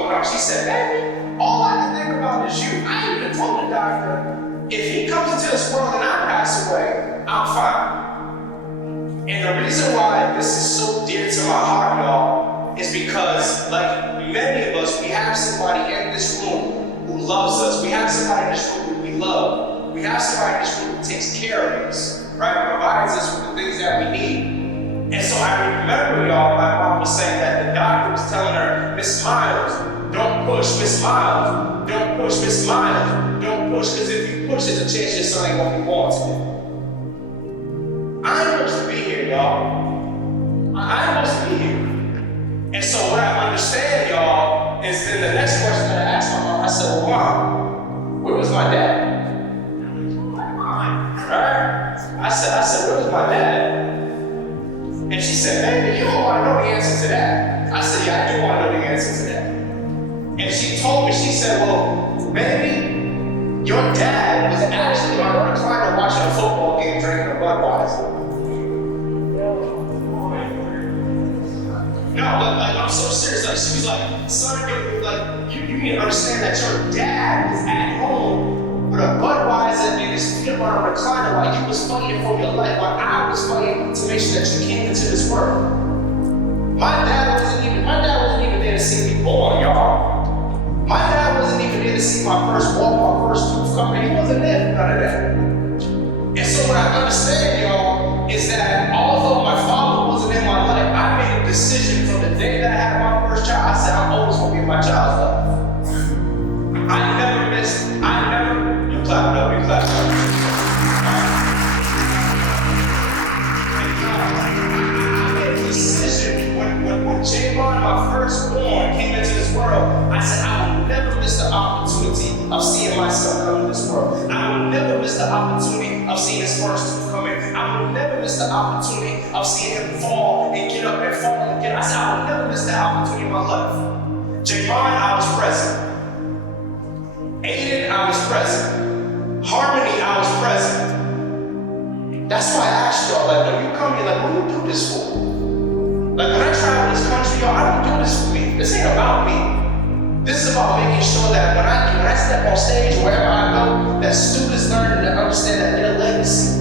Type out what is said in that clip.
going on. She said, baby, all I can think about is you. I even told the doctor, if he comes into this world and I pass away, I'm fine. And the reason why this is so dear to my heart, y'all, is because, like many of us, we have somebody in this room who loves us. We have somebody in this room who we love. We have somebody in this room who takes care of us, right? Provides us with the things that we need. And so I remember, y'all, my mom was saying that the doctor was telling her, Miss Miles, don't push, Miss Miles. Don't push, Miss Miles. Don't push, because if you push, there's a chance your son ain't gonna be born today. I'm supposed to be here, y'all. I'm supposed to be here. And so what I understand, y'all, is then the next question that I asked my mom, I said, well, Mom, where was my dad? Right? I said, where was my dad? And she said, baby, you don't want to know the answer to that. I said, yeah, I do want to know the answer to that. And she told me, she said, well, baby, your dad was actually on a recliner watching a football game drinking a Budweiser. No, but like, I'm so serious. Like, she was like, son, you need to understand that your dad was at home with a Budweiser and his feet on a recliner while you was fighting for your life, while I was fighting to make sure that you came into this world. My dad wasn't even there to see me born, y'all. My dad wasn't even there to see my first walk, my first tooth coming. He wasn't there for none of that. And so what I understand, y'all, is that although my father wasn't in my life, I made a decision from the day that I had my first child. I said, I'm always gonna be in my child's life. You clap it up, you clap it up. I made a decision when Javon, my firstborn, came into this world. I said, I will never miss the opportunity of seeing my son come to this world. I will never miss the opportunity of seeing his first tooth come in. I will never miss the opportunity of seeing him fall and get up and fall and get up. I said, I will never miss that opportunity in my life. Javon, I was present. Aiden, I was present. Harmony, I was present. That's why I asked y'all, like, when you come here, like, what do you do this for? Like, when I travel this country, y'all, I don't do this for me. This ain't about me. This is about making sure that when I step on stage, wherever I go, that students learn to understand that their legacy